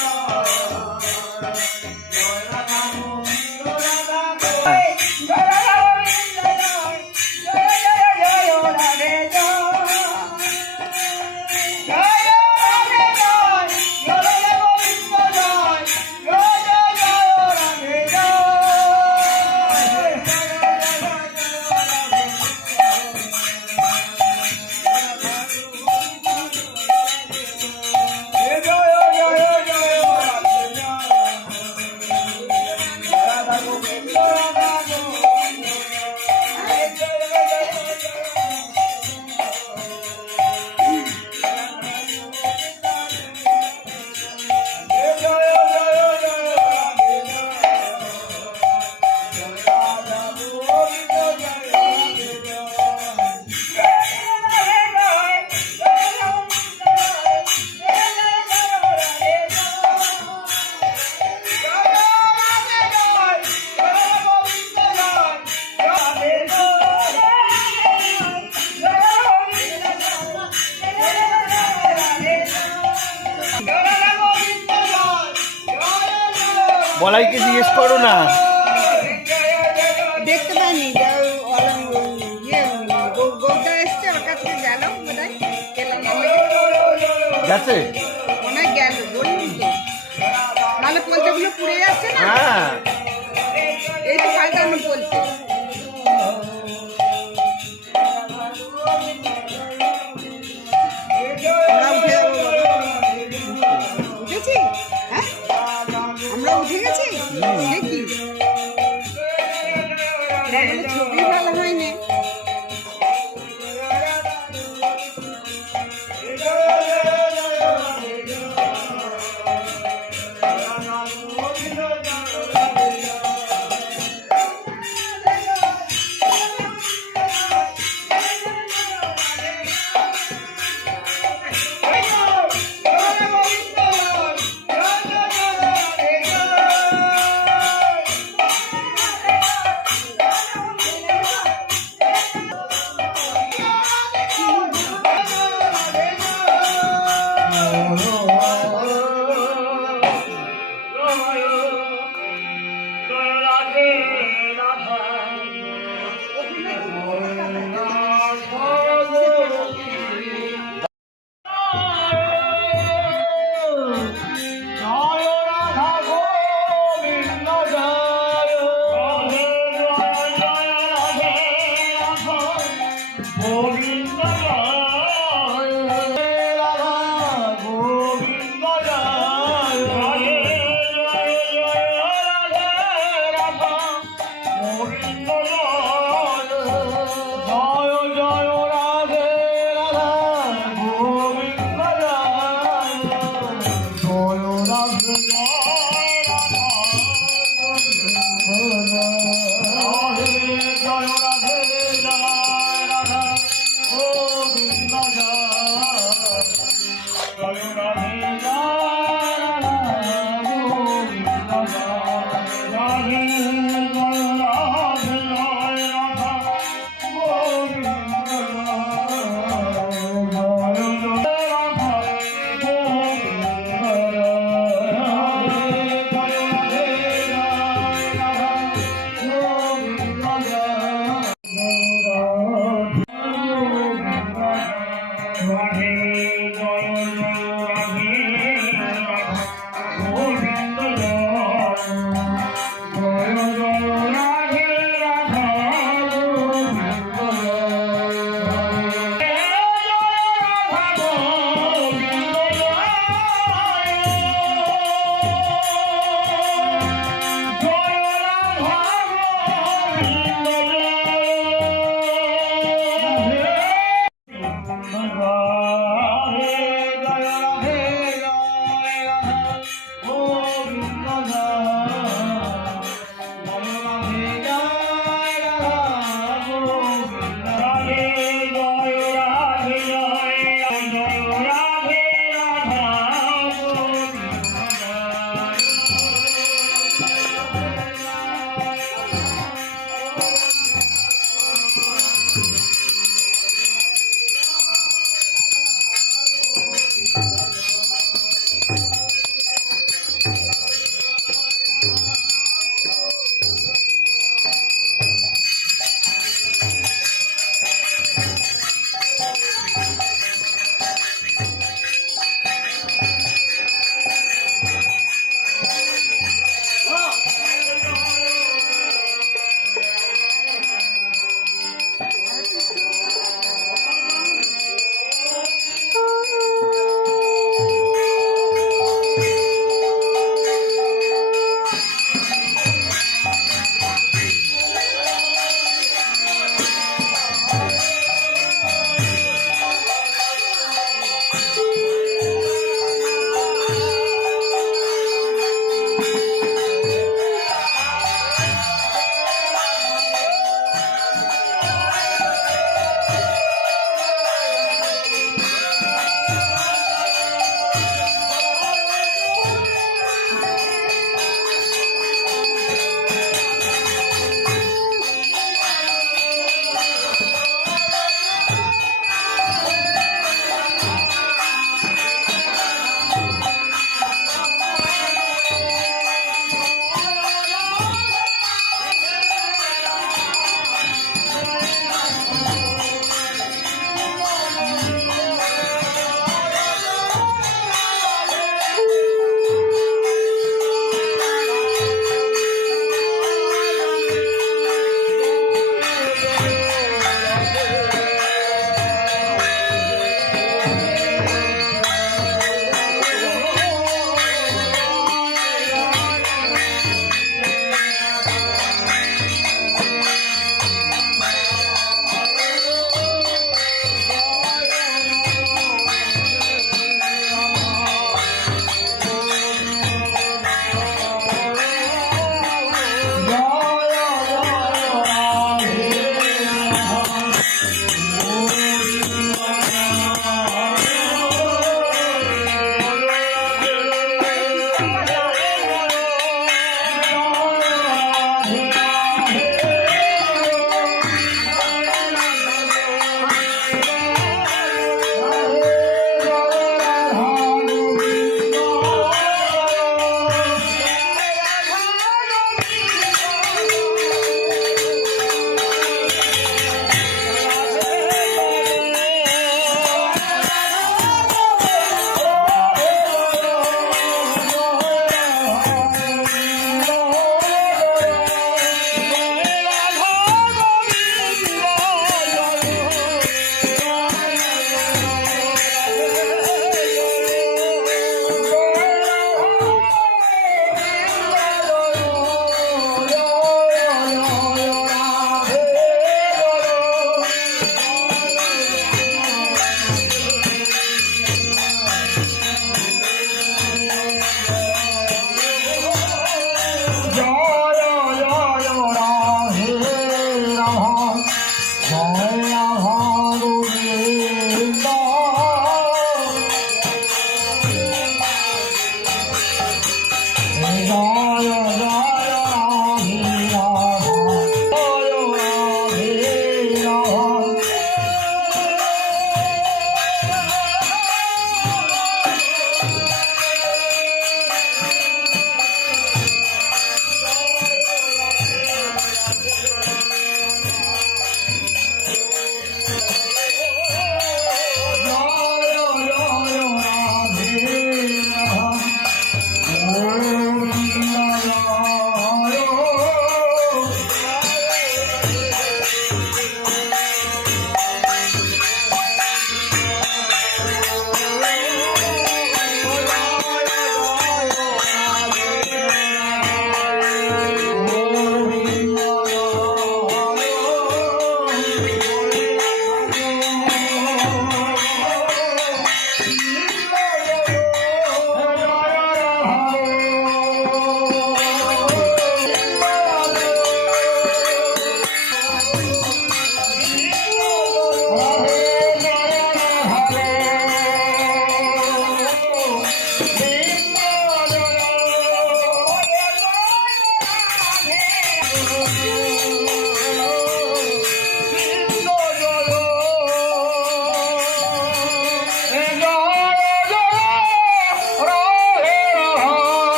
Lord এসছে ওর কাছে গেল গেছে? মনে হয় গেল বলিনি তো। নাহলে পলতেগুলো পুড়ে যাচ্ছে না? হ্যাঁ। এই তো পাল্টানো পলতে